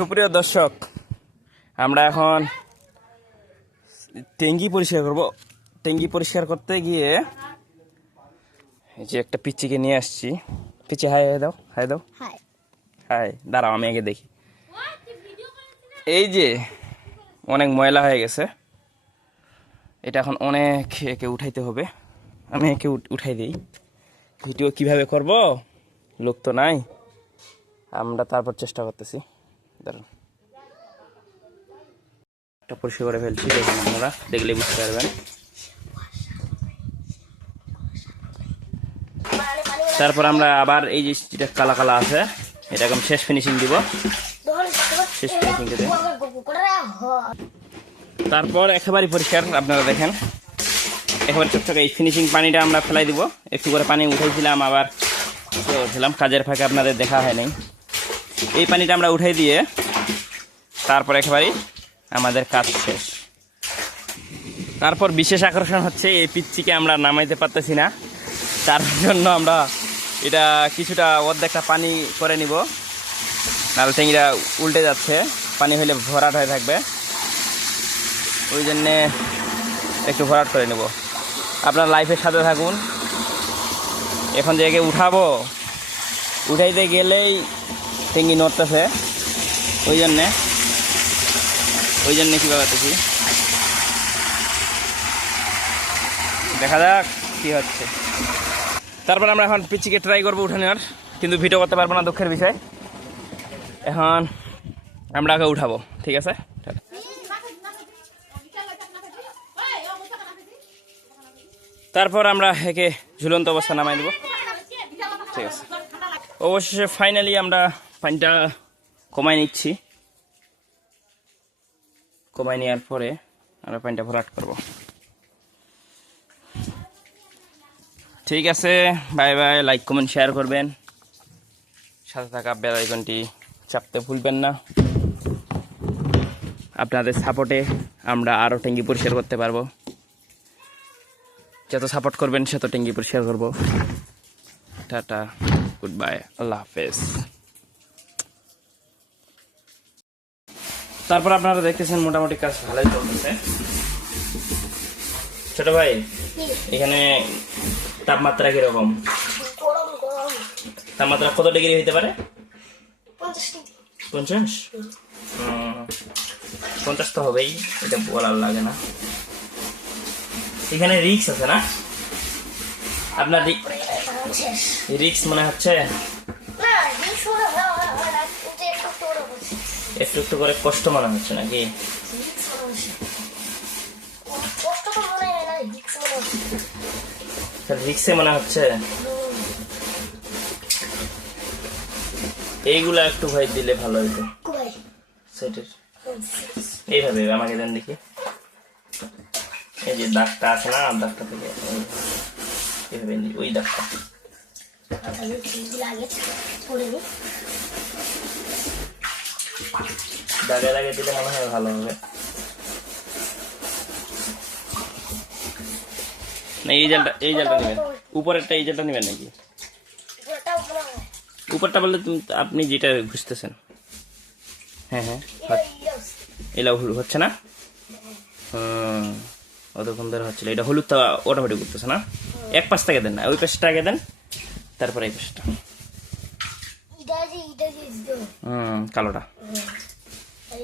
সুপ্রিয় দর্শক আমরা এখন ট্যাঙ্কি পরিষ্কার করব। ট্যাঙ্কি পরিষ্কার করতে গিয়ে এই যে একটা পিচ্চিকে নিয়ে আসছি। পিচ্ছি হাই হাই দাও হাই দাও। হাই। হাই দাঁড়াও আমি আগে দেখি। এই যে অনেক ময়লা হয়ে গেছে। এটা এখন অনেক একে উঠাইতে হবে। আমি একে উঠ- উঠাই দিই। ভিডিও কীভাবে করব? লোক তো নাই। আমরা তারপর চেষ্টা করতেছি। একটা পরিষ্কার করে ফেলছি, দেখুন আপনারা, দেখলে বুঝতে পারবেন। তারপর আমরা আবার এই যে যেটা কালা কালা আছে এটা একদম শেষ ফিনিশিং দিব। শেষ ফিনিশিং তারপর একেবারে পরিষ্কার, আপনারা দেখেন। একেবারে চকচক এই ফিনিশিং পানিটা আমরা ফেলাই দিব। একটু করে পানি উঠাইছিলাম, আবার ছিলাম কাজের ফাঁকে আপনাদের দেখা হয় নাই। এই পানিটা আমরা উঠাই দিয়ে তারপর একেবারে আমাদের কাজ শেষ। তারপর বিশেষ আকর্ষণ হচ্ছে এই পিচ্চিকে আমরা নামাইতে পারতেছি না। তার জন্য আমরা এটা কিছুটা অর্ধেকটা পানি করে নিব। নাহলে ট্যাঙ্কিটা উল্টে যাচ্ছে, পানি হলে ভরাট হয়ে থাকবে। ওই জন্যে একটু ভরাট করে নেব। আপনার লাইফের সাথে থাকুন। এখন যে একে উঠাবো, উঠাইতে গেলেই টেঙ্গি নড়তেছে। ওই জন্যে। ওই জন্যে কী ব্যাপারতেছি দেখা যাক কী হচ্ছে। তারপর আমরা এখন পিচিকে ট্রাই করব উঠে নেওয়ার কিন্তু ভিডিও করতে পারব না দুঃখের বিষয়। এখন আমরা আগে উঠাবো, ঠিক আছে? তারপর আমরা একে ঝুলন্ত অবস্থা নামাই দেবো। ঠিক আছে। অবশেষে ফাইনালি আমরা পানিটা কমাই নিচ্ছি। কমাই নেওয়ার পরে আমরা পানিটা ভরাট করব। ঠিক আছে bye bye like comment share করবেন। সাথে থাকা বেল আইকনটি চাপতে ভুলবেন না। আপনাদের সাপোর্টে আমরা আরও ট্যাঙ্কি পরিষ্কার করতে পারব। যত সাপোর্ট করবেন, সেত ট্যাঙ্কি পরিষ্কার করব। টাটা গুড বাই আল্লাহ হাফেজ। তারপর আপনারা দেখতেছেন মোটামুটি কাজ ভালোই চলতেছে। ছোট ভাই, এখানে তাপমাত্রা কীরকম? তাপমাত্রা কত ডিগ্রি হইতে পারে? পঞ্চাশ? পঞ্চাশ তো হবেই, এটা বলার লাগে না। এখানে রিক্স আছে না? আপনার রিক্স মনে হচ্ছে একটু একটু করে কষ্ট মনে হচ্ছে নাকি? রিক্সে মনে হচ্ছে? এইগুলা একটু ভাই দিলে ভালো হইতো। সেটের এইভাবে আমাকে দেন দেখি। এই যে দাগটা আছে না, দাগটা থেকে এই- এইভাবে ওই দাগটা। দাগে দাগে দিলে মনে হয় ভালো হবে। না এই জালটা এই জালটা নেবেন। উপরেরটা এই জালটা নেবেন নাকি? উপরটা বললে আপনি যেটা খুঁজতেছেন। হ্যাঁ হ্যাঁ এলা হলুদ হচ্ছে না? হুম অতক্ষণ ধরে হচ্ছিল। এটা হলুদ তো অটোমেটিক করতেছে না? এক পাশ থেকে দেন না ওই পাশটা আগে দেন তারপরে এই পাশটা। হুম কালোটা।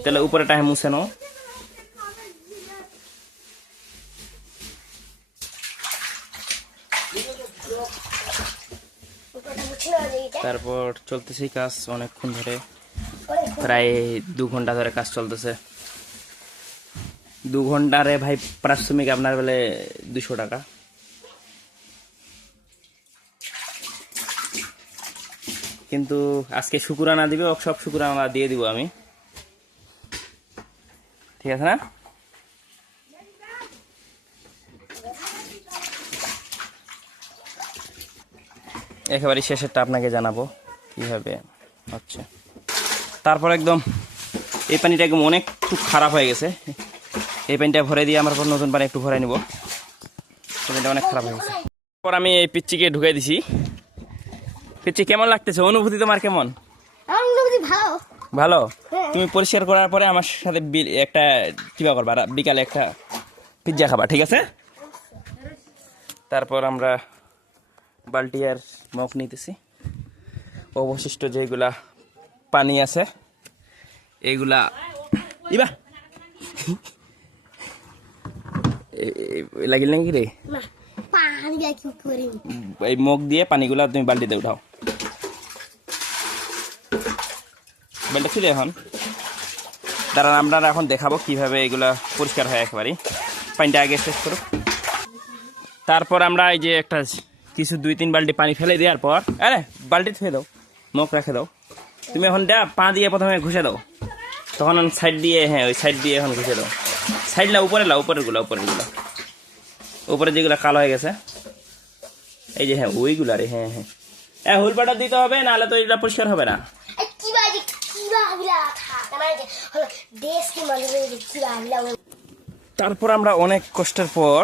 তাহলে উপরেটা মুছে নাও। তারপর চলতেছে কাজ অনেকক্ষণ ধরে। প্রায় দু ঘণ্টা ধরে কাজ চলতেছে। দু ঘন্টারে ভাই পারিশ্রমিক আপনার বলে দুশো টাকা। কিন্তু আজকে শুকুরানা দিবে সব শুকুরানা দিয়ে দিব আমি। ঠিক আছে না? একেবারে শেষেরটা আপনাকে জানাব, কীভাবে হচ্ছে। তারপর একদম এই পানিটা একদম অনেক খুব খারাপ হয়ে গেছে। এই পানিটা ভরে দিয়ে আমার পর নতুন পানি একটু ভরে নিব। পানিটা অনেক খারাপ হয়ে গেছে। পর আমি এই পিচ্চিকে ঢুকাই দিছি। পিচ্চি কেমন লাগতেছে? অনুভূতি তোমার কেমন? অনুভূতি ভালো। ভালো? হ্যাঁ। তুমি পরিষ্কার করার পরে আমার সাথে একটা কিবা করবা? বিকালে একটা পিৎজা খাবা ঠিক আছে? তারপর আমরা বালতি আর মগ নিতেছি। অবশিষ্ট যেগুলা পানি আছে এইগুলা ইবা! লাগিল নাকি রে? এই মগ দিয়ে পানিগুলা তুমি বালতিতে উঠাও। বেলটা খুলে এখন। দাঁড়ান, আমরা এখন দেখাবো কীভাবে এগুলা পরিষ্কার হয় একেবারেই। পানিটা আগে শেষ করুক। তারপর আমরা এই যে একটা কিছু দুই তিন বালতি পানি ফেলে দেওয়ার পর, আরে, বালতি থুয়ে দাও মগ রেখে দাও। তুমি এখন দা পা দিয়ে প্রথমে ঘুষে দাও, তখন সাইড দিয়ে হ্যাঁ ওই সাইড দিয়ে এখন ঘুষে দাও। সাইড না, উপরে লাও উপরেরগুলো উপরেরগুলো উপরে যেগুলো কালো হয়ে গেছে, এই যে হ্যাঁ ওইগুলো রে হ্যাঁ হ্যাঁ। হ্যাঁ হুল পাটা দিতে হবে, নাহলে তো এটা পরিষ্কার হবে না। তারপর আমরা অনেক কষ্টের পর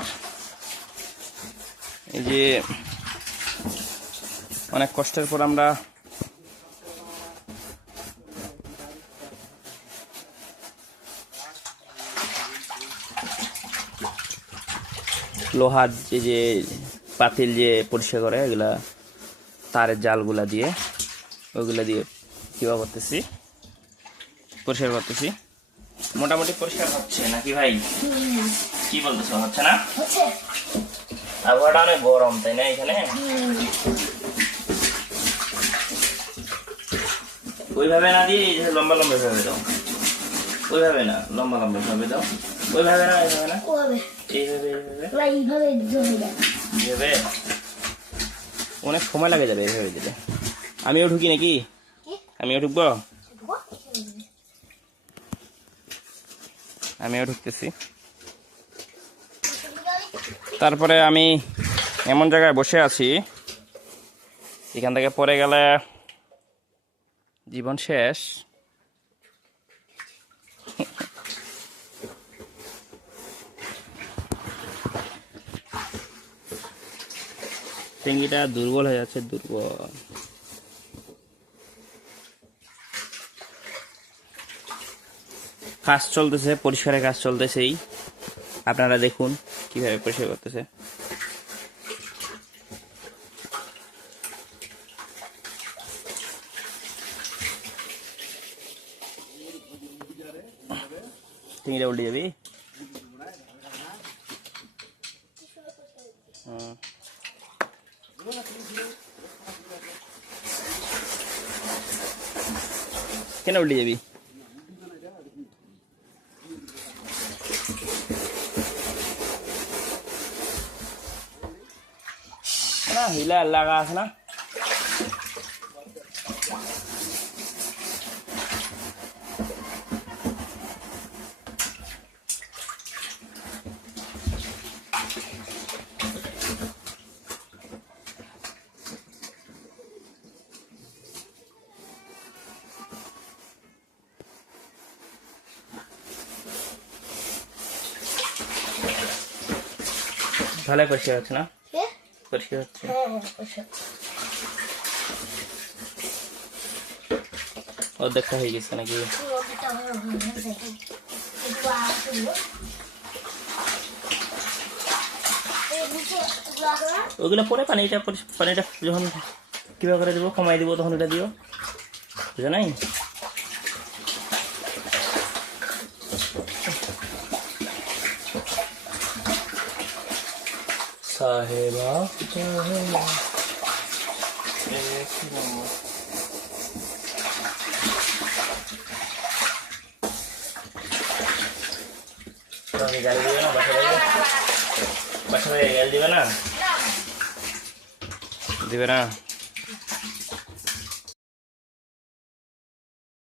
এই যে অনেক কষ্টের পর আমরা লোহার যে যে পাতিল যে পরিষ্কার করে, এগুলা তারের জালগুলা দিয়ে ওইগুলা দিয়ে কিবা করতেছি। পরিষ্কার করতেছি। মোটামুটি পরিষ্কার হচ্ছে নাকি ভাই? কি বলতেছো হচ্ছে না? আবহাওয়াটা অনেক গরম তাই না এখানে? ওইভাবে না দিয়ে লম্বা লম্বা ভাবে দাও। ওইভাবে না লম্বা লম্বা ভাবে দাও। ওইভাবে না এইভাবে না? এইভাবে এইভাবে? এইভাবে অনেক সময় লাগে যাবে এইভাবে দিলে আমিও ঢুকি নাকি? আমিও ঢুকবো? আমিও ঢুকতেছি। তারপরে আমি এমন জায়গায় বসে আছি, এখান থেকে পড়ে গেলে জীবন শেষ। টেঙ্গিটা দুর্বল হয়ে যাচ্ছে, দুর্বল। কাজ চলতেছে, পরিষ্কারের কাজ চলতেছেই। আপনারা দেখুন কীভাবে পরিষ্কার করতেছে। উল্টে যাবি। কেন উল্টে যাবি? না হিলা লাগা আছে না ভালো হচ্ছে না পরিষ্কার হচ্ছে। অর্ধেকটা হয়ে গেছে নাকি? ওগুলো পরে পানিটা পানিটা যখন কীভাবে করে দেবো কমাই দেবো তখন ওটা দিও। বুঝো নাই? সাহেবা সাহেবা এক নম্বর। তুমি গাড়ি দিবে না বাসা থেকে বাসা থেকে গাড়ি দিবে না দিবে না